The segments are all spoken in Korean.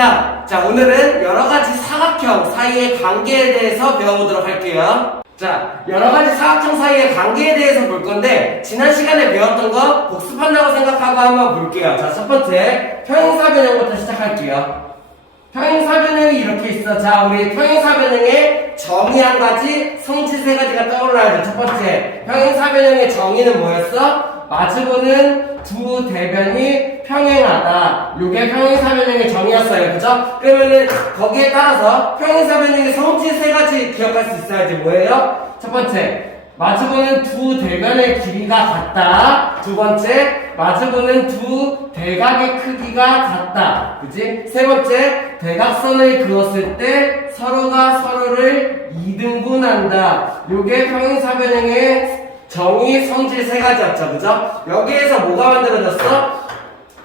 반갑습니다. 자, 오늘은 여러가지 사각형 사이의 관계에 대해서 배워보도록 할게요. 자, 여러가지 사각형 사이의 관계에 대해서 볼 건데, 지난 시간에 배웠던 거 복습한다고 생각하고 한번 볼게요. 자, 첫 번째, 평행사변형부터 시작할게요. 평행사변형이 이렇게 있어. 자, 우리 평행사변형의 정의 한 가지, 성질 세 가지가 떠올라야죠. 첫 번째, 평행사변형의 정의는 뭐였어? 마주보는 두 대변이 평행하다. 요게 평행사변형의 정의였어요. 그죠? 그러면은 거기에 따라서 평행사변형의 성질 세 가지 기억할 수 있어야지. 뭐예요? 첫 번째, 마주보는 두 대변의 길이가 같다. 두 번째, 마주보는 두 대각의 크기가 같다. 그치? 세 번째, 대각선을 그었을 때 서로가 서로를 이등분한다. 요게 평행사변형의 정의, 성질 세 가지였죠. 그죠? 여기에서 뭐가 만들어졌어?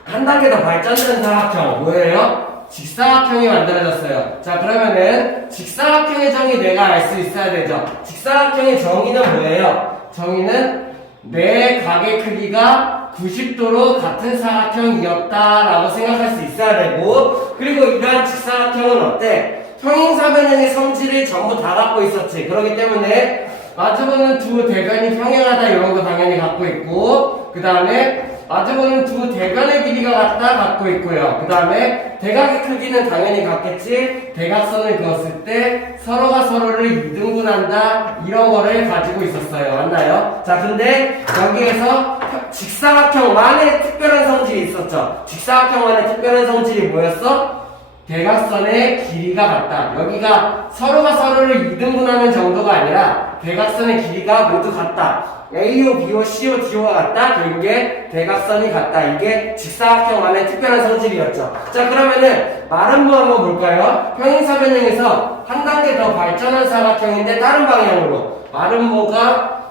한 단계 더 발전된 사각형. 뭐예요? 직사각형이 만들어졌어요. 자, 그러면은 직사각형의 정의 내가 알 수 있어야 되죠. 직사각형의 정의는 뭐예요? 정의는 네 각의 크기가 90도로 같은 사각형이었다라고 생각할 수 있어야 되고, 그리고 이러한 직사각형은 어때? 평행사변형의 성질을 전부 다 갖고 있었지. 그렇기 때문에 마주보는 두 대변이 평행하다 이런 거 당연히 갖고 있고, 그 다음에 마주보는 두 대변의 길이가 같다 갖고 있고요. 그 다음에 대각의 크기는 당연히 같겠지. 대각선을 그었을 때 서로가 서로를 이등분한다 이런 거를 가지고 있었어요. 맞나요? 자, 근데 여기에서 직사각형만의 특별한 성질이 있었죠. 직사각형만의 특별한 성질이 뭐였어? 대각선의 길이가 같다. 여기가 서로가 서로를 이등분하는 정도가 아니라 대각선의 길이가 모두 같다. AO, BO, CO, DO가 같다. 결국에 대각선이 같다. 이게 직사각형만의 특별한 성질이었죠. 자, 그러면은 마름모 한번 볼까요? 평행사변형에서 한 단계 더 발전한 사각형인데 다른 방향으로 마름모가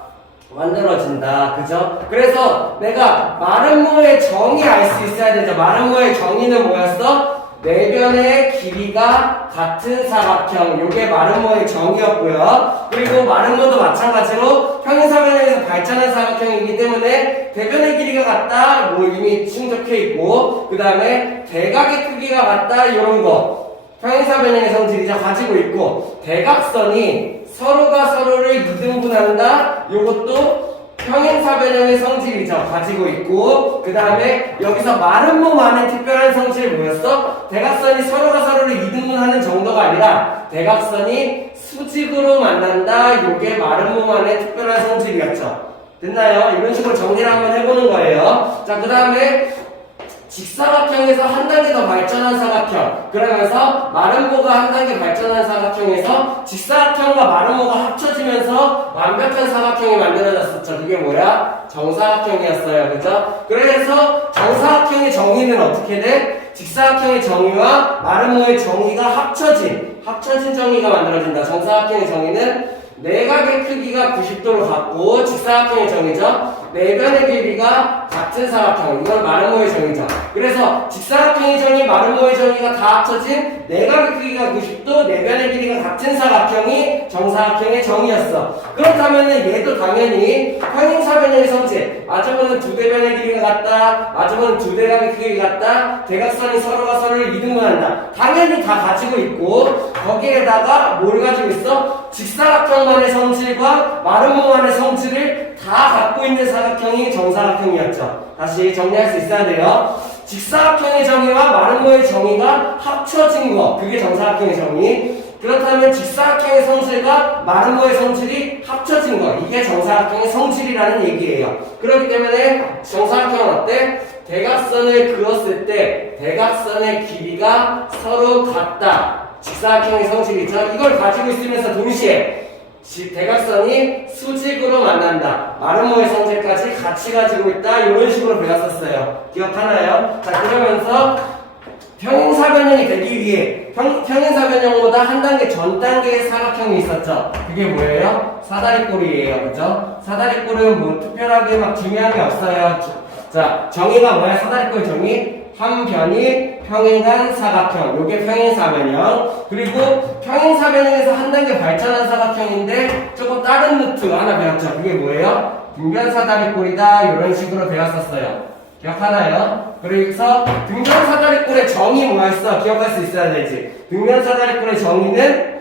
만들어진다. 그죠? 그래서 내가 마름모의 정의 알 수 있어야 되죠. 마름모의 정의는 뭐였어? 내변의 길이가 같은 사각형. 요게 마름모의 정의였고요. 그리고 마름모도 마찬가지로 평행사변형에서 발전한 사각형이기 때문에 대변의 길이가 같다. 뭐 이미 충족해 있고, 그 다음에 대각의 크기가 같다. 요런 거 평행사변형의 성질이자 가지고 있고, 대각선이 서로가 서로를 이등분한다. 요것도 평행사변형의 성질이죠. 가지고 있고, 그 다음에 여기서 마름모만의 특별한 성질이 뭐였어? 대각선이 서로가 서로를 이등분하는 정도가 아니라 대각선이 수직으로 만난다. 요게 마름모만의 특별한 성질이었죠. 됐나요? 이런 식으로 정리를 한번 해보는 거예요. 자, 그 다음에 직사각형에서 한 단계 더 발전한 사각형. 그러면서 마름모가 한 단계 발전한 사각형에서 직사각형과 마름모가 합쳐지면서 완벽한 사각형이 만들어졌었죠. 그게 뭐야? 정사각형이었어요. 그죠? 그래서 정사각형의 정의는 어떻게 돼? 직사각형의 정의와 마름모의 정의가 합쳐진 정의가 만들어진다. 정사각형의 정의는 내각의 크기가 90도로 같고, 직사각형의 정의죠. 내변의 길이가 같은 사각형. 이건 마름모의 정의죠. 그래서 직사각형의 정의, 마름모의 정의가 다 합쳐진 내각의 크기가 90도, 내변의 길이가 같은 사각형이 정사각형의 정의였어. 그렇다면은 얘도 당연히 평행사변형의 성질. 마주보는 두 대변의 길이가 같다. 마주보는 두 대각의 크기가 같다. 대각선이 서로가 서로를 이등분한다. 당연히 다 가지고 있고, 거기에다가 뭘 가지고 있어? 직사각형만의 성질과 마름모만의 성질을 다 갖고 있는 사각형이 정사각형이었죠. 다시 정리할 수 있어야 돼요. 직사각형의 정의와 마름모의 정의가 합쳐진 거, 그게 정사각형의 정의. 그렇다면 직사각형의 성질과 마름모의 성질이 합쳐진 거, 이게 정사각형의 성질이라는 얘기예요. 그렇기 때문에 정사각형은 어때? 대각선을 그었을 때 대각선의 길이가 서로 같다. 직사각형의 성질이죠. 이걸 가지고 있으면서 동시에 대각선이 수직으로 만난다. 마름모의 성질까지 같이 가지고 있다. 이런 식으로 배웠었어요. 기억하나요? 자, 그러면서 평행사변형이 되기 위해 평행사변형보다 한 단계 전 단계의 사각형이 있었죠. 그게 뭐예요? 사다리꼴이에요. 그죠? 사다리꼴은 뭐 특별하게 막 중요한 게 없어요. 자, 정의가 뭐야? 사다리꼴 정의? 한 변이 평행한 사각형. 요게 평행사변형. 그리고 평행사변형에서 한 단계 발전한 사각형인데 조금 다른 루트 하나 배웠죠. 그게 뭐예요? 빙변사다리꼴이다. 이런 식으로 배웠었어요. 기억하나요? 그래서 등변사다리꼴의 정의 뭐였어? 기억할 수 있어야 되지. 등변사다리꼴의 정의는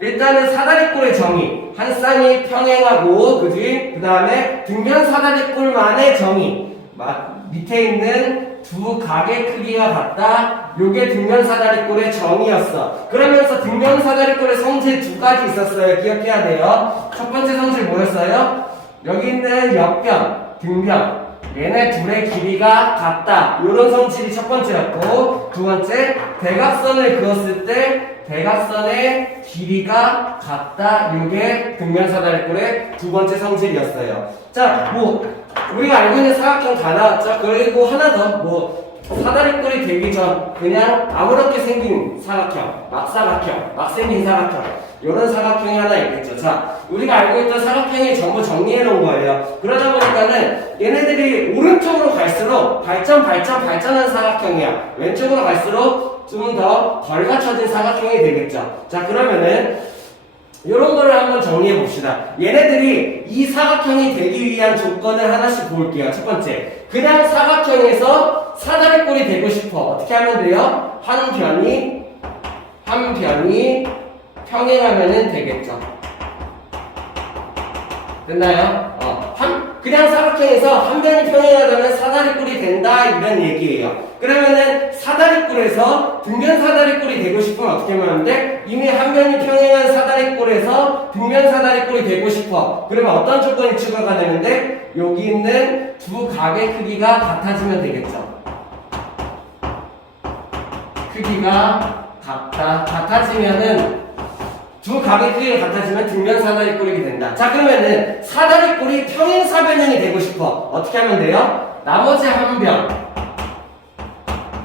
일단은 사다리꼴의 정의, 한 쌍이 평행하고 그 다음에 등변사다리꼴만의 정의, 밑에 있는 두 각의 크기가 같다. 요게 등변사다리꼴의 정의였어. 그러면서 등변사다리꼴의 성질 두 가지 있었어요. 기억해야 돼요. 첫 번째 성질 뭐였어요? 여기 있는 옆변, 등변, 얘네 둘의 길이가 같다. 요런 성질이 첫 번째였고, 두 번째, 대각선을 그었을 때 대각선의 길이가 같다. 요게 등변사다리꼴의 두 번째 성질이었어요. 자, 우리가 알고 있는 사각형 다 나왔죠? 그리고 하나 더, 사다리꼴이 되기 전 그냥 아무렇게 생긴 사각형, 막사각형, 막 생긴 사각형, 이런 사각형이 하나 있겠죠. 자, 우리가 알고 있던 사각형이 전부 정리해 놓은 거예요. 그러다 보니까는 얘네들이 오른쪽으로 갈수록 발전한 사각형이야. 왼쪽으로 갈수록 좀 더 덜 갖춰진 사각형이 되겠죠. 자, 그러면은 이런 거를 한번 정리해 봅시다. 얘네들이 이 사각형이 되기 위한 조건을 하나씩 볼게요. 첫 번째, 그냥 사각형에서 사다리꼴이 되고 싶어. 어떻게 하면 돼요? 한 변이 평행하면 되겠죠. 됐나요? 그냥 사각형에서 한 변이 평행하다면 사다리꼴이 된다, 이런 얘기예요. 그러면은 사다리꼴에서 등변 사다리꼴이 되고 싶으면 어떻게 하면 돼? 이미 한 변이 평행한 사다리꼴에서 등변 사다리꼴이 되고 싶어. 그러면 어떤 조건이 추가가 되는데? 여기 있는 두 각의 크기가 같아지면 되겠죠. 크기가 같아지면은 두 각의 크기가 같아지면 등변 사다리꼴이 된다. 자, 그러면은 사다리꼴이 평행사변형이 되고 싶어. 어떻게 하면 돼요? 나머지 한 변.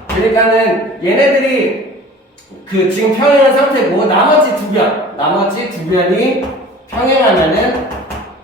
그러니까는 얘네들이 지금 평행한 상태고 나머지 두 변이 평행하면은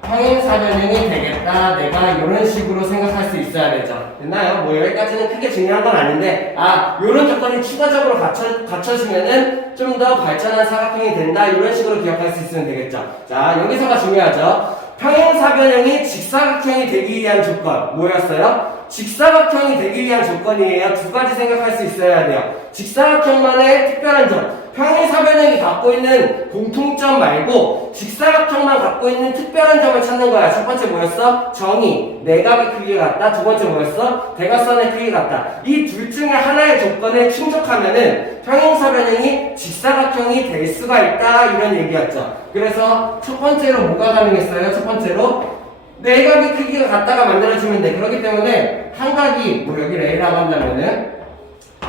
평행사변형이 되겠다. 내가 이런 식으로 생각할 수 있어야 되죠. 됐나요? 여기까지는 크게 중요한 건 아닌데, 이런 조건이 추가적으로 갖춰지면은 좀 더 발전한 사각형이 된다. 이런 식으로 기억할 수 있으면 되겠죠. 자, 여기서가 중요하죠. 평행사변형이 직사각형이 되기 위한 조건 뭐였어요? 직사각형이 되기 위한 조건이에요. 두 가지 생각할 수 있어야 돼요. 직사각형만의 특별한 점, 평행사변형이 갖고 있는 공통점 말고 직사각형만 갖고 있는 특별한 점을 찾는 거야. 첫 번째 뭐였어? 정의, 내각의 크기가 같다. 두 번째 뭐였어? 대각선의 크기가 같다. 이 둘 중에 하나의 조건을 충족하면은 평행사변형이 직사각형이 될 수가 있다, 이런 얘기였죠. 그래서 첫 번째로 뭐가 가능했어요? 첫 번째로 내각의 크기가 같다가 만들어지면 돼. 그렇기 때문에 한 각이 여기를 A라고 한다면은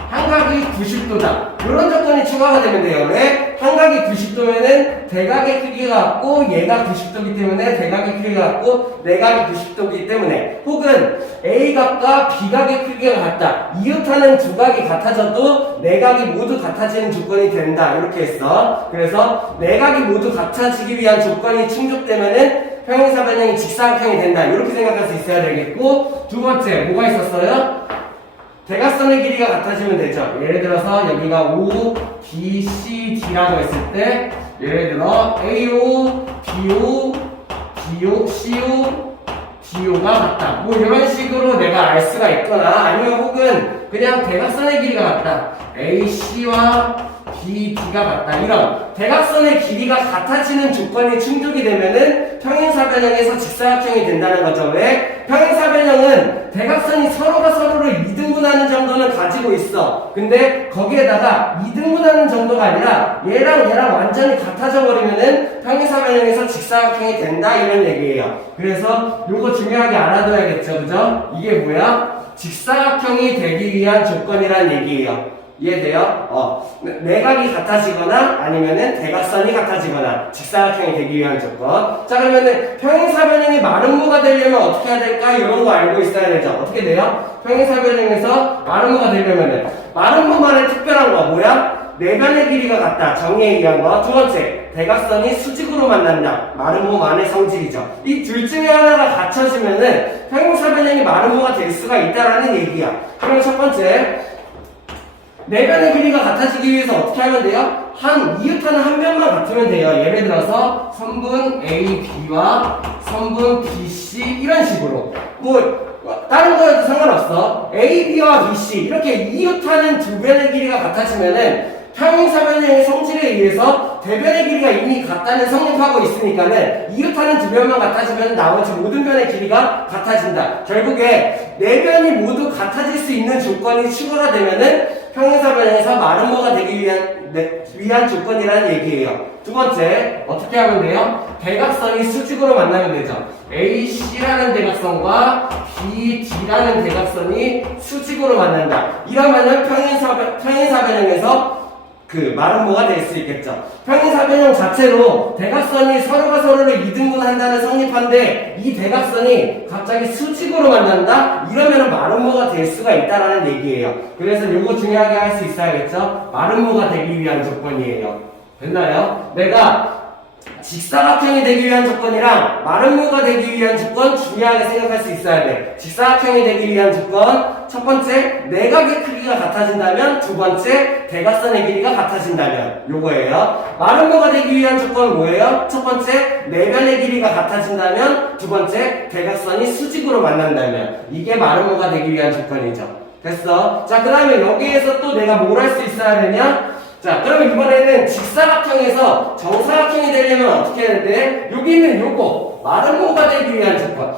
한 각이 90도다. 이런 조건이 추가가 되면 돼요. 왜? 한 각이 90도면은 대각의 크기가 같고 얘가 90도이기 때문에 대각의 크기가 같고 내각이 90도이기 때문에, 혹은 A각과 B각의 크기가 같다. 이웃하는 두 각이 같아져도 내각이 모두 같아지는 조건이 된다. 이렇게 했어. 그래서 내각이 모두 같아지기 위한 조건이 충족되면은 평행사변형이 직사각형이 된다. 이렇게 생각할 수 있어야 되겠고, 두 번째 뭐가 있었어요? 대각선의 길이가 같아지면 되죠. 예를 들어서 여기가 O, B, C, D라고 했을 때 예를 들어 AO, BO, BO, CO, DO가 같다. 이런 식으로 내가 알 수가 있거나, 아니면 혹은 그냥 대각선의 길이가 같다. AC와 BD가 같다. 이런 대각선의 길이가 같아지는 조건이 충족이 되면은 평행사변형에서 직사각형이 된다는 거죠. 왜? 평행사변형은 대각선이 서로가 서로를 2등분하는 정도는 가지고 있어. 근데 거기에다가 2등분하는 정도가 아니라 얘랑 완전히 같아져 버리면은 평행사변형에서 직사각형이 된다, 이런 얘기예요. 그래서 요거 중요하게 알아둬야겠죠. 그죠? 이게 뭐야? 직사각형이 되기 위한 조건이란 얘기예요. 이해돼요? 내각이 같아지거나 아니면은 대각선이 같아지거나 직사각형이 되기 위한 조건. 자, 그러면은 평행사변형이 마름모가 되려면 어떻게 해야 될까? 이런 거 알고 있어야 되죠. 어떻게 돼요? 평행사변형에서 마름모가 되려면은 마름모만의 특별한 거 뭐야? 네 변의 길이가 같다. 정의에 의한 거. 두 번째, 대각선이 수직으로 만난다. 마름모만의 성질이죠. 이 둘 중에 하나가 갖춰지면은 평행사변형이 마름모가 될 수가 있다라는 얘기야. 그럼 첫 번째, 네 변의 길이가 같아지기 위해서 어떻게 하면 돼요? 이웃하는 한 변만 같으면 돼요. 예를 들어서 선분 A, B와 선분 B, C, 이런 식으로. 다른 거여도 상관없어. A, B와 B, C 이렇게 이웃하는 두 변의 길이가 같아지면은 평행사변형의 성질에 의해서 대변의 길이가 이미 같다는 성립하고 있으니까는 이웃하는 두 변만 같아지면 나머지 모든 변의 길이가 같아진다. 결국에 네 변이 모두 같아질 수 있는 조건이 추가가 되면은 평행사변형에서 마름모가 되기 위한 조건이라는 얘기예요. 두 번째, 어떻게 하면 돼요? 대각선이 수직으로 만나면 되죠. AC라는 대각선과 BD라는 대각선이 수직으로 만난다. 이러면은 평행사변형에서 마름모가 될 수 있겠죠. 평행사변형 자체로 대각선이 서로가 서로를 이등분한다는 성립한데 이 대각선이 갑자기 수직으로 만난다? 이러면 마름모가 될 수가 있다라는 얘기예요. 그래서 요거 중요하게 할 수 있어야겠죠. 마름모가 되기 위한 조건이에요. 됐나요? 내가 직사각형이 되기 위한 조건이랑 마름모가 되기 위한 조건 중요하게 생각할 수 있어야 돼. 직사각형이 되기 위한 조건 첫 번째, 내각의 크기가 같아진다면, 두 번째, 대각선의 길이가 같아진다면 요거예요. 마름모가 되기 위한 조건은 뭐예요? 첫 번째, 내변의 길이가 같아진다면, 두 번째, 대각선이 수직으로 만난다면 이게 마름모가 되기 위한 조건이죠. 됐어? 자, 그 다음에 여기에서 또 내가 뭘 할 수 있어야 되냐? 자, 그러면 이번에는 직사각형에서 정사각형이 되려면 어떻게 해야 돼? 여기 있는 요거 마름모가 되기 위한 조건.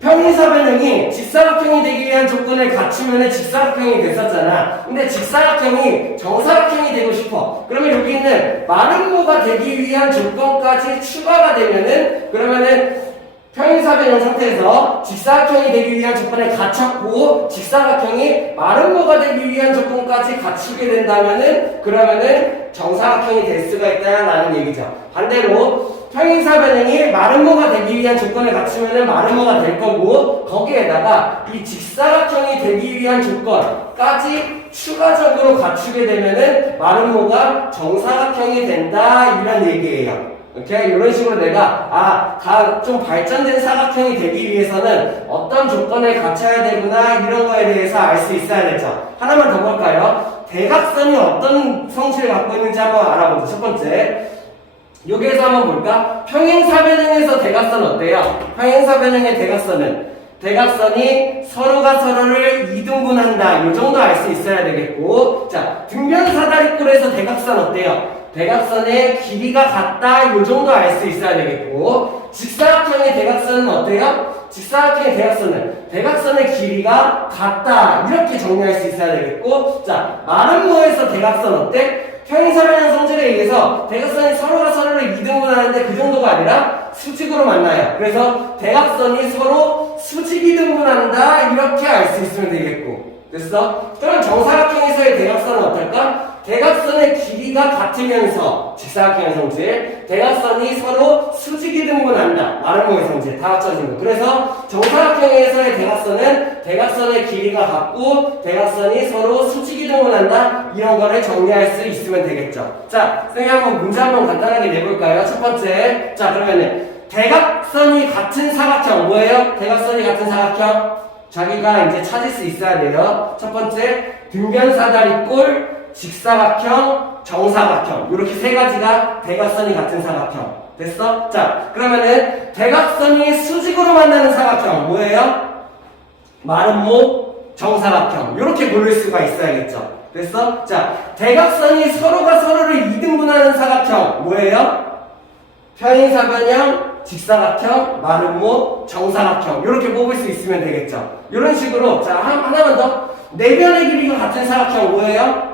평행사변형이 직사각형이 되기 위한 조건을 갖추면 직사각형이 됐었잖아. 근데 직사각형이 정사각형이 되고 싶어. 그러면 여기 있는 마름모가 되기 위한 조건까지 추가가 되면은 그러면은 평행사변형 상태에서 직사각형이 되기 위한 조건을 갖췄고 직사각형이 마름모가 되기 위한 조건까지 갖추게 된다면은 그러면은 정사각형이 될 수가 있다라는 얘기죠. 반대로 평행사변형이 마름모가 되기 위한 조건을 갖추면은 마름모가 될 거고 거기에다가 이 직사각형이 되기 위한 조건까지 추가적으로 갖추게 되면은 마름모가 정사각형이 된다 이런 얘기예요. 오케이? 이런 식으로 내가 좀 발전된 사각형이 되기 위해서는 어떤 조건을 갖춰야 되구나 이런 거에 대해서 알 수 있어야 되죠. 하나만 더 볼까요? 대각선이 어떤 성질을 갖고 있는지 한번 알아보자. 첫 번째, 여기에서 한번 볼까? 평행사변형에서 대각선 어때요? 평행사변형의 대각선이 서로가 서로를 이등분한다. 이 정도 알 수 있어야 되겠고, 자, 등변사다리꼴에서 대각선 어때요? 대각선의 길이가 같다. 이 정도 알 수 있어야 되겠고, 직사각형의 대각선은 어때요? 직사각형의 대각선의 길이가 같다. 이렇게 정리할 수 있어야 되겠고, 자, 마름모에서 대각선 어때? 평행사변형 성질에 의해서 대각선이 서로가 서로를 이등분하는데 그 정도가 아니라 수직으로 만나요. 그래서 대각선이 서로 수직 이등분한다. 이렇게 알 수 있으면 되겠고. 됐어? 그럼 정사각형에서의 대각선은 어떨까? 대각선의 길이가 같으면서 직사각형의 성질, 대각선이 서로 수직이 등분한다. 마름모의 성질 다 합쳐진 거. 그래서 정사각형에서의 대각선은 대각선의 길이가 같고 대각선이 서로 수직이 등분한다. 이런 거를 정리할 수 있으면 되겠죠. 자, 선생님 한번 문제 한번 간단하게 내볼까요? 첫 번째, 자 그러면은 대각선이 같은 사각형 뭐예요? 대각선이 같은 사각형 자기가 이제 찾을 수 있어야 돼요. 첫 번째, 등변사다리꼴, 직사각형, 정사각형 이렇게 세 가지가 대각선이 같은 사각형. 됐어? 자, 그러면은 대각선이 수직으로 만나는 사각형 뭐예요? 마름모, 정사각형 이렇게 고를 수가 있어야겠죠. 됐어? 자, 대각선이 서로가 서로를 이등분하는 사각형 뭐예요? 평행사변형, 직사각형, 마름모, 정사각형 이렇게 뽑을 수 있으면 되겠죠. 이런 식으로 자 하나만 더. 내변의 길이가 같은 사각형 뭐예요?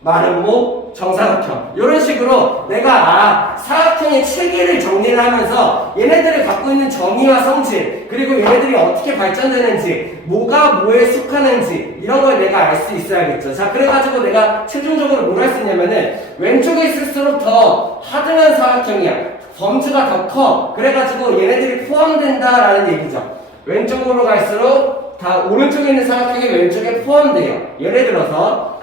마름모, 정사각형 이런 식으로 내가 사각형의 체계를 정리를 하면서 얘네들이 갖고 있는 정의와 성질 그리고 얘네들이 어떻게 발전되는지 뭐가 뭐에 속하는지 이런 걸 내가 알 수 있어야겠죠. 자, 그래가지고 내가 최종적으로 뭘 할 수 있냐면은 왼쪽에 있을수록 더 하등한 사각형이야. 범주가 더 커. 그래가지고 얘네들이 포함된다라는 얘기죠. 왼쪽으로 갈수록 다 오른쪽에 있는 사각형이 왼쪽에 포함돼요. 예를 들어서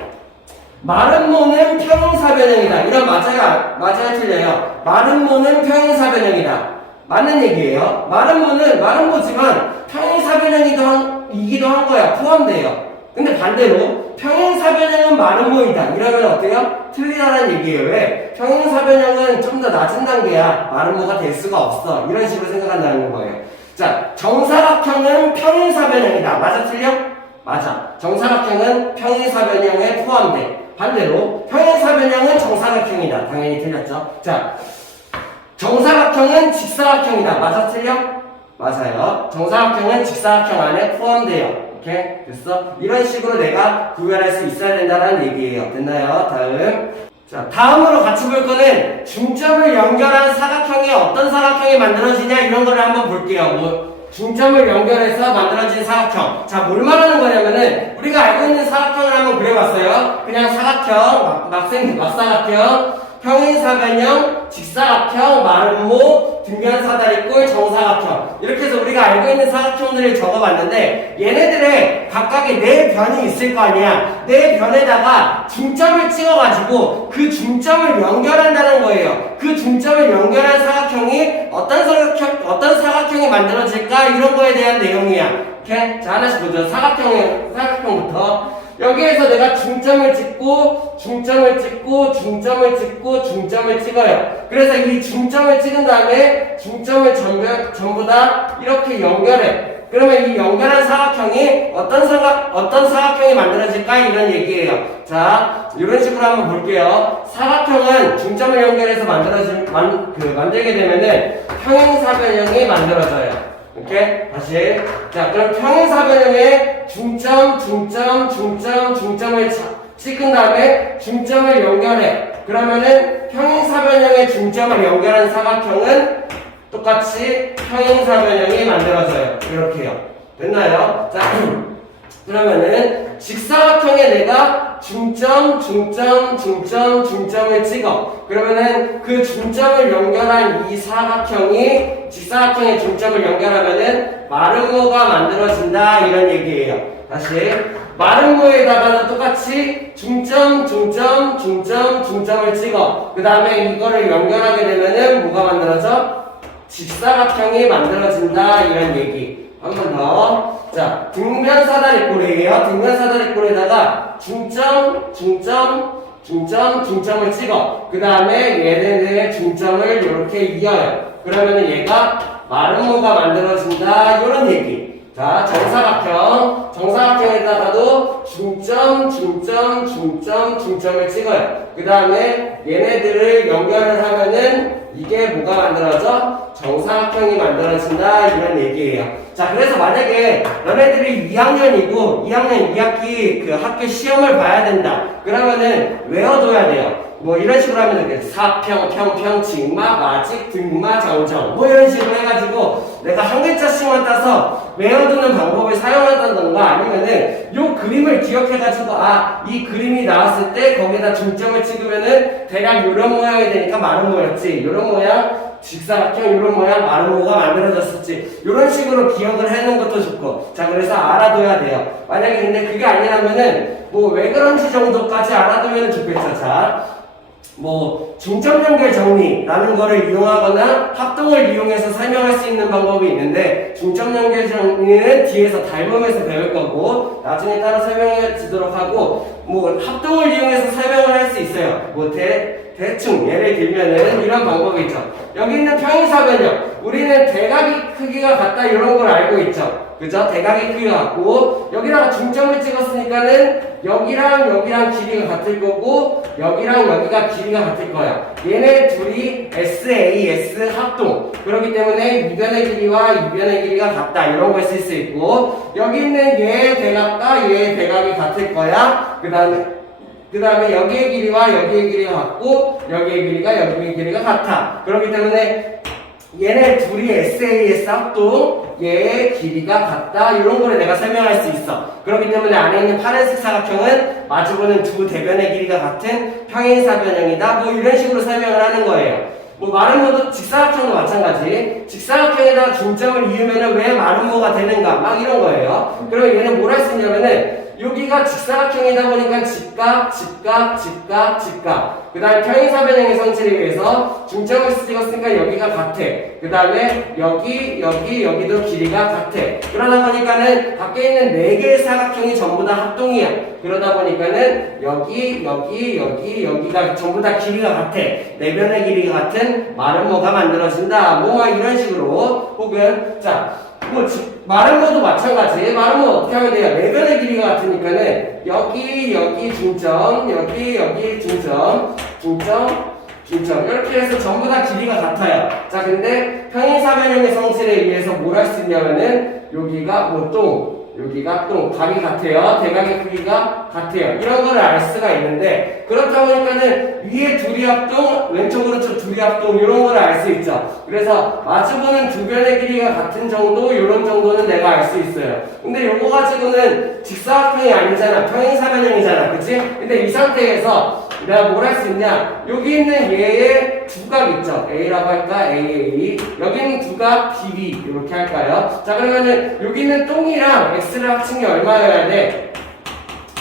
마름모는 평행사변형이다. 이런 맞아요 틀려요. 마름모는 평행사변형이다. 맞는 얘기예요. 마름모지만 평행사변형이기도 한 거야. 포함돼요. 근데 반대로 평행사변형은 마름모이다. 이러면 어때요? 틀리다는 얘기예요. 왜? 평행사변형은 좀 더 낮은 단계야. 마름모가 될 수가 없어. 이런 식으로 생각한다는 거예요. 자, 정사각형은 평행사변형이다. 맞아, 틀려? 맞아. 정사각형은 평행사변형에 포함돼. 반대로 평행사변형은 정사각형이다. 당연히 틀렸죠. 자, 정사각형은 직사각형이다. 맞아, 틀려? 맞아요. 정사각형은 직사각형 안에 포함돼요. 오케이? 됐어? 이런 식으로 내가 구별할 수 있어야 된다는 얘기예요. 됐나요? 다음. 자, 다음으로 같이 볼 거는 중점을 연결한 사각형이 어떤 사각형이 만들어지냐 이런 거를 한번 볼게요. 뭐 중점을 연결해서 만들어진 사각형. 자, 뭘 말하는 거냐면은 우리가 알고 있는 사각형을 한번 그려봤어요. 그냥 사각형, 막사각형, 평행사변형, 직사각형, 마름모, 등변사다리꼴, 정사각형. 이렇게 해서 우리가 알고 있는 사각형들을 적어봤는데 얘네들의 각각의 네 변이 있을 거 아니야. 네 변에다가 중점을 찍어가지고 그 중점을 연결한다는 거예요. 그 중점을 연결한 사각형이 어떤 사각형이 만들어질까 이런 거에 대한 내용이야. 오케이? 자, 하나씩 보죠. 사각형부터. 여기에서 내가 중점을 찍고 중점을 찍어요. 그래서 이 중점을 찍은 다음에 중점을 전부 다 이렇게 연결해. 그러면 이 연결한 사각형이 어떤 사각형이 만들어질까 이런 얘기예요. 자, 이런 식으로 한번 볼게요. 사각형은 중점을 연결해서 만들게 되면은 평행사변형이 만들어져요. 오케이? 다시. 자, 그럼 평행사변형에 중점을 찍은 다음에 중점을 연결해. 그러면은 평행사변형에 중점을 연결한 사각형은 똑같이 평행사변형이 만들어져요. 이렇게요. 됐나요? 자, 그러면은 직사각형에 내가 중점을 찍어. 그러면은 그 중점을 연결한 이 사각형이 직사각형의 중점을 연결하면은 마름모가 만들어진다 이런 얘기예요. 다시 마름모에다가는 똑같이 중점을 찍어. 그 다음에 이거를 연결하게 되면은 뭐가 만들어져? 직사각형이 만들어진다 이런 얘기. 한 번 더. 자, 등변사다리꼴이에요. 등변사다리꼴에다가 중점을 찍어. 그 다음에 얘네들의 중점을 이렇게 이어요. 그러면은 얘가 마름모가 만들어진다 이런 얘기. 자, 정사각형에다가도 중점을 찍어요. 그 다음에 얘네들을 연결을 하면은 이게 뭐가 만들어져? 정사각형이 만들어진다 이런 얘기예요. 자, 그래서 만약에 너네들이 2학년 2학기 그 학교 시험을 봐야 된다. 그러면은 외워둬야 돼요. 뭐 이런 식으로 하면 돼. 사평, 평평, 직마, 마직, 등마, 정정. 뭐 이런 식으로 해가지고 내가 한 글자씩만 따서 외워두는 방법을 사용한다던가 아니면은 요 그림을 기억해가지고 이 그림이 나왔을 때 거기다 중점을 찍으면은 대략 요런 모양이 되니까 마름모였지. 요런 모양. 직사각형 이런 모양 마름모가 만들어졌었지. 이런 식으로 기억을 해놓은 것도 좋고. 자, 그래서 알아둬야 돼요. 만약에 근데 그게 아니라면은 뭐 왜 그런지 정도까지 알아두면 좋겠죠. 자, 뭐 중점 연결 정리라는 거를 이용하거나 합동을 이용해서 설명할 수 있는 방법이 있는데 중점 연결 정리는 뒤에서 닮으면서 배울 거고 나중에 따로 설명해 주도록 하고 뭐 합동을 이용해서 설명을 할 수 있어요. 뭐 대충 예를 들면은 이런 방법이 있죠. 여기 있는 평행사변형 우리는 대각이 크기가 같다 이런 걸 알고 있죠. 그죠? 대각의 크기가 같고 여기다가 중점을 찍었으니까는 여기랑 길이가 같을 거고 여기랑 여기가 길이가 같을 거야. 얘네 둘이 SAS 합동. 그렇기 때문에 이변의 길이와 이변의 길이가 같다. 이런 걸 쓸 수 있고 여기 있는 얘의 대각과 얘의 대각이 같을 거야. 그 다음에 여기의 길이와 여기의 길이가 같고 여기의 길이가 같아. 그렇기 때문에 얘네 둘이 SAS 합동 얘의 길이가 같다 이런 거를 내가 설명할 수 있어. 그렇기 때문에 안에 있는 파란색 사각형은 마주보는 두 대변의 길이가 같은 평행사변형이다 뭐 이런 식으로 설명을 하는 거예요. 뭐 마름모도 직사각형도 마찬가지. 직사각형에다가 중점을 이으면은 왜 마름모가 되는가 막 이런 거예요. 그러면 얘는 뭘 할 수 있냐면은 여기가 직사각형이다 보니까 직각. 그 다음에 평행사변형의 성질에 의해서 중점을 찍었으니까 여기가 같아. 그 다음에 여기도 길이가 같아. 그러다 보니까는 밖에 있는 4개의 사각형이 전부 다 합동이야. 그러다 보니까는 여기가 전부 다 길이가 같아. 4변의 길이가 같은 마름모가 만들어진다. 뭐 이런 식으로 혹은 자 마름모도 마찬가지. 마름모 어떻게 하면 돼요? 내변의 길이가 같으니까는 여기 중점, 여기 중점, 이렇게 해서 전부 다 길이가 같아요. 자, 근데 평행사변형의 성질에 의해서 뭘 할 수 있냐면은 여기가 여기가 각이 같아요. 대각의 크기가 같아요. 이런 거를 알 수가 있는데, 그렇다 보니까는 위에 둘이 합동, 왼쪽 오른쪽 둘이 합동, 이런 거를 알 수 있죠. 그래서 마주보는 두 변의 길이가 같은 정도, 이런 정도는 내가 알 수 있어요. 근데 요거 가지고는 직사각형이 아니잖아. 평행사변형이잖아. 그치? 근데 이 상태에서 내가 뭘 할 수 있냐? 여기 있는 얘의 두각 있죠? A라고 할까? A. 여기 있는 두각 BB. 이렇게 할까요? 자, 그러면은 여기 있는 똥이랑 X를 합친 게 얼마여야 돼?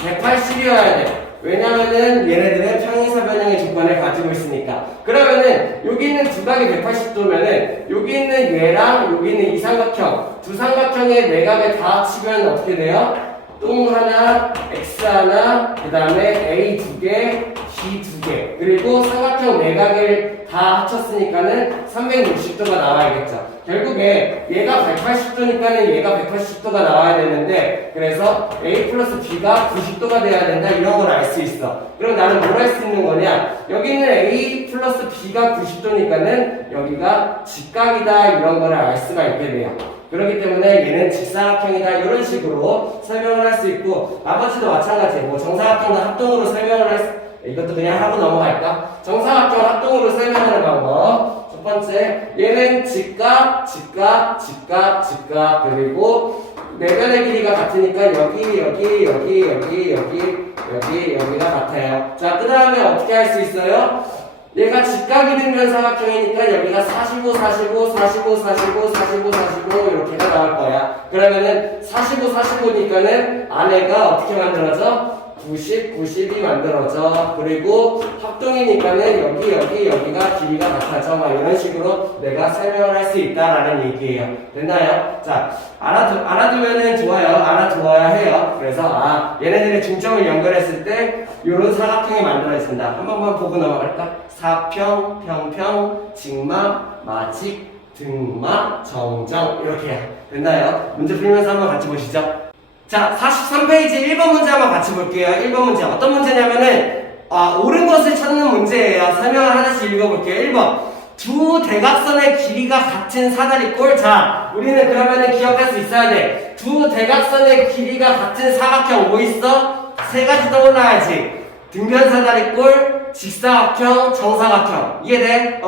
180이어야 돼. 왜냐면은 얘네들은 평행사변형의 조건을 가지고 있으니까. 그러면은 여기 있는 두각이 180도면은 여기 있는 얘랑 여기 있는 이 삼각형, 두 삼각형의 내각을 다 합치면 어떻게 돼요? 똥 하나, X 하나, 그 다음에 A 두 개, B 두 개. 그리고 삼각형 내각을 다 합쳤으니까는 360도가 나와야겠죠. 결국에 얘가 180도니까는 얘가 180도가 나와야 되는데, 그래서 A 플러스 B가 90도가 돼야 된다. 이런 걸 알 수 있어. 그럼 나는 뭘 할 수 있는 거냐? 여기 있는 A 플러스 B가 90도니까는 여기가 직각이다. 이런 거를 알 수가 있게 돼요. 그렇기 때문에 얘는 직사각형이다 이런 식으로 설명을 할 수 있고, 나머지도 마찬가지. 정사각형도 합동으로 설명을 이것도 그냥 하고 넘어갈까? 정사각형 합동으로 설명하는 방법. 첫 번째, 얘는 직각, 그리고 내변의 길이가 같으니까 여기가 같아요. 자, 그 다음에 어떻게 할 수 있어요? 얘가 직각이 되면 사각형이니까 여기가 45 이렇게가 나올 거야. 그러면은 45니까는 안에가 어떻게 만들어져? 90이 만들어져. 그리고 합동이니까는 여기가 길이가 같아져. 막 이런 식으로 내가 설명을 할 수 있다라는 얘기예요. 됐나요? 자, 알아두면은 좋아요. 알아두어야 해요. 그래서 얘네들의 중점을 연결했을 때 이런 사각형이 만들어진다. 한 번만 보고 넘어갈까? 사평, 평평, 직막, 마직, 등막, 정정 이렇게 해요. 됐나요? 문제 풀면서 한번 같이 보시죠. 자, 43페이지 1번 문제 한번 같이 볼게요. 1번 문제 어떤 문제냐면은 옳은 것을 찾는 문제예요. 설명을 하나씩 읽어볼게요. 1번 두 대각선의 길이가 같은 사다리꼴. 자, 우리는 그러면은 기억할 수 있어야 돼. 두 대각선의 길이가 같은 사각형 뭐 있어? 세 가지 떠올라야지. 등변사다리꼴, 직사각형, 정사각형. 이해돼?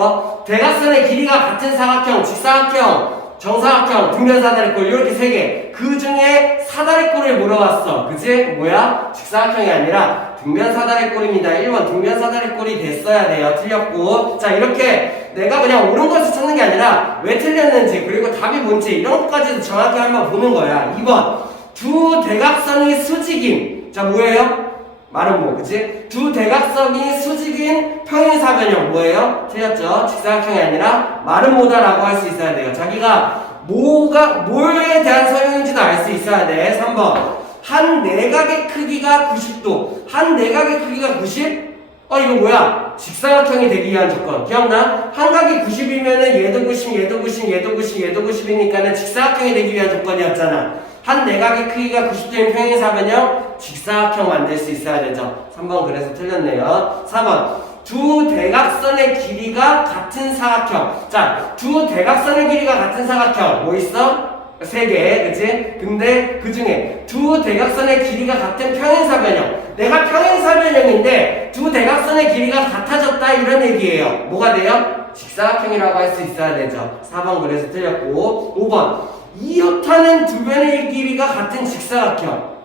대각선의 길이가 같은 사각형, 직사각형, 정사각형, 등변사다리꼴 이렇게 세 개. 그 중에 사다리꼴을 물어봤어. 그치? 뭐야? 직사각형이 아니라 등변사다리꼴입니다. 1번 등변사다리꼴이 됐어야 돼요. 틀렸고. 자, 이렇게 내가 그냥 옳은 것을 찾는 게 아니라 왜 틀렸는지, 그리고 답이 뭔지 이런 것까지도 정확히 한번 보는 거야. 2번 두 대각선이 수직인. 자, 뭐예요? 말은 뭐, 그치? 두 대각선이 수직인 평행사변형 뭐예요? 틀렸죠? 직사각형이 아니라 말은 뭐다라고 할 수 있어야 돼요. 자기가 뭐에 대한 설명인지도 알 수 있어야 돼. 3번 한 내각의 크기가 90도. 한 내각의 크기가 90? 이거 뭐야? 직사각형이 되기 위한 조건. 기억나? 한 각이 90이면은 얘도 90이니까는 직사각형이 되기 위한 조건이었잖아. 한 내각의 크기가 90도인 평행사변형 직사각형 만들 수 있어야 되죠. 3번 그래서 틀렸네요. 4번 두 대각선의 길이가 같은 사각형. 자, 두 대각선의 길이가 같은 사각형 뭐 있어? 세 개, 그치? 근데 그 중에 두 대각선의 길이가 같은 평행사변형. 내가 평행사변형인데 두 대각선의 길이가 같아졌다 이런 얘기예요. 뭐가 돼요? 직사각형이라고 할 수 있어야 되죠. 4번 그래서 틀렸고. 5번 이웃하는 두 변의 길이가 같은 직사각형.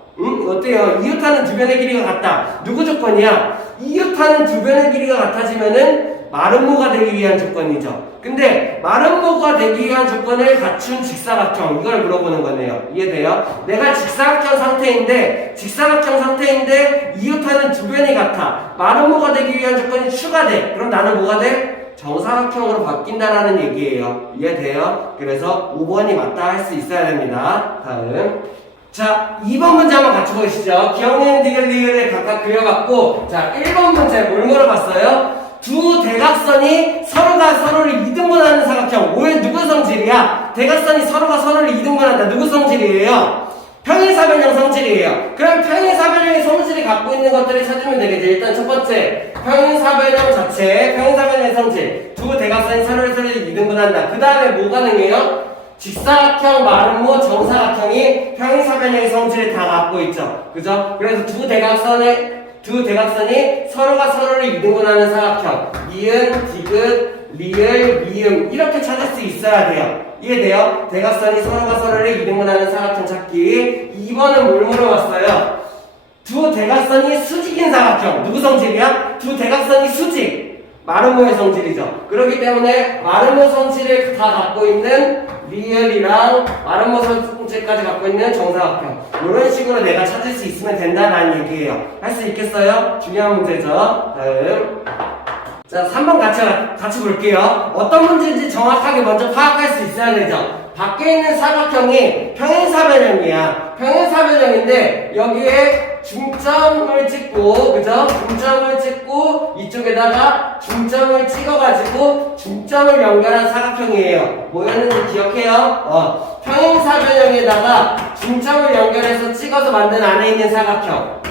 어때요? 이웃하는 두 변의 길이가 같다. 누구 조건이야? 이웃하는 두 변의 길이가 같아지면은 마름모가 되기 위한 조건이죠. 근데 마름모가 되기 위한 조건을 갖춘 직사각형, 이걸 물어보는 거네요. 이해돼요? 내가 직사각형 상태인데 이웃하는 두 변이 같아. 마름모가 되기 위한 조건이 추가돼. 그럼 나는 뭐가 돼? 정사각형으로 바뀐다라는 얘기예요. 이해돼요? 그래서 5번이 맞다 할 수 있어야 됩니다. 다음. 자, 2번 문제 한번 같이 보시죠. 기억니은 디귿을 각각 그려봤고, 자, 1번 문제 뭘 물어봤어요? 두 대각선이 서로가 서로를 이등분하는 사각형. 누구 성질이야? 자, 대각선이 서로가 서로를 이등분한다. 누구 성질이에요? 평행사변형 성질이에요. 그럼 평행사변형의 성질이 갖고 있는 것들을 찾으면 되겠죠. 일단 첫 번째, 평행사변형 자체, 평행사변형의 성질. 두 대각선이 서로를 이등분한다. 그 다음에 뭐 가능해요? 직사각형, 마름모, 정사각형이 평행사변형의 성질을 다 갖고 있죠. 그죠? 그래서 두 대각선이 서로가 서로를 이등분하는 사각형. 니은, 디귿, 리을, 미음. 이렇게 찾을 수 있어야 돼요. 이해돼요? 대각선이 서로가 서로를 이등분하는 사각형 찾기. 2번은 뭘 물어봤어요? 두 대각선이 수직인 사각형. 누구 성질이야? 두 대각선이 수직. 마름모의 성질이죠. 그렇기 때문에 마름모 성질을 다 갖고 있는 리을이랑 마름모 성질까지 갖고 있는 정사각형. 이런 식으로 내가 찾을 수 있으면 된다는 얘기예요. 할 수 있겠어요? 중요한 문제죠. 다음. 자, 3번 같이 볼게요. 어떤 문제인지 정확하게 먼저 파악할 수 있어야 되죠. 밖에 있는 사각형이 평행사변형이야. 평행사변형인데 여기에 중점을 찍고, 그죠? 중점을 찍고 이쪽에다가 중점을 찍어가지고 중점을 연결한 사각형이에요. 뭐였는지 기억해요? 평행사변형에다가 중점을 연결해서 찍어서 만든 안에 있는 사각형.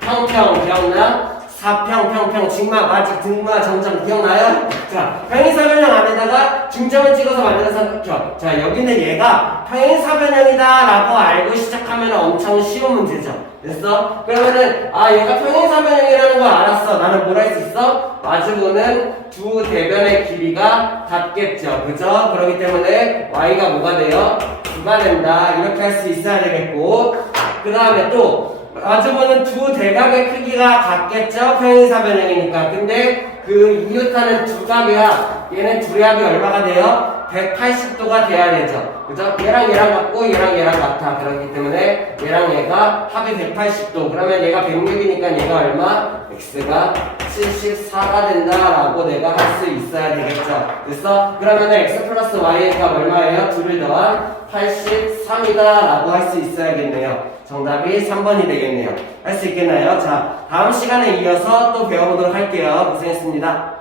평평 기억나? 사평, 평평, 직마, 마직, 등마, 점점 기억나요? 자, 평행사변형 안에다가 중점을 찍어서 만드는 사각형. 자, 여기는 얘가 평행사변형이다 라고 알고 시작하면 엄청 쉬운 문제죠. 됐어? 그러면은 얘가 평행사변형이라는 걸 알았어. 나는 뭘 할 수 있어? 마주보는 두 대변의 길이가 같겠죠. 그죠? 그렇기 때문에 y가 뭐가 돼요? 9가 된다. 이렇게 할 수 있어야 되겠고, 그 다음에 또 마주보는 두 대각의 크기가 같겠죠? 평행사변형이니까. 근데 그 이웃하는 두 각이야. 얘는 둘의 합이 얼마가 돼요? 180도가 돼야 되죠. 그죠? 얘랑 얘랑 같고 얘랑 얘랑 같아. 그렇기 때문에 얘랑 얘가 합이 180도. 그러면 얘가 106이니까 얘가 얼마? x가 74가 된다라고 내가 할 수 있어야 되겠죠. 됐어? 그러면 x 플러스 y의 값 얼마예요? 둘을 더한 83이다 라고 할 수 있어야겠네요. 정답이 3번이 되겠네요. 할 수 있겠나요? 자, 다음 시간에 이어서 또 배워보도록 할게요. 고생했습니다.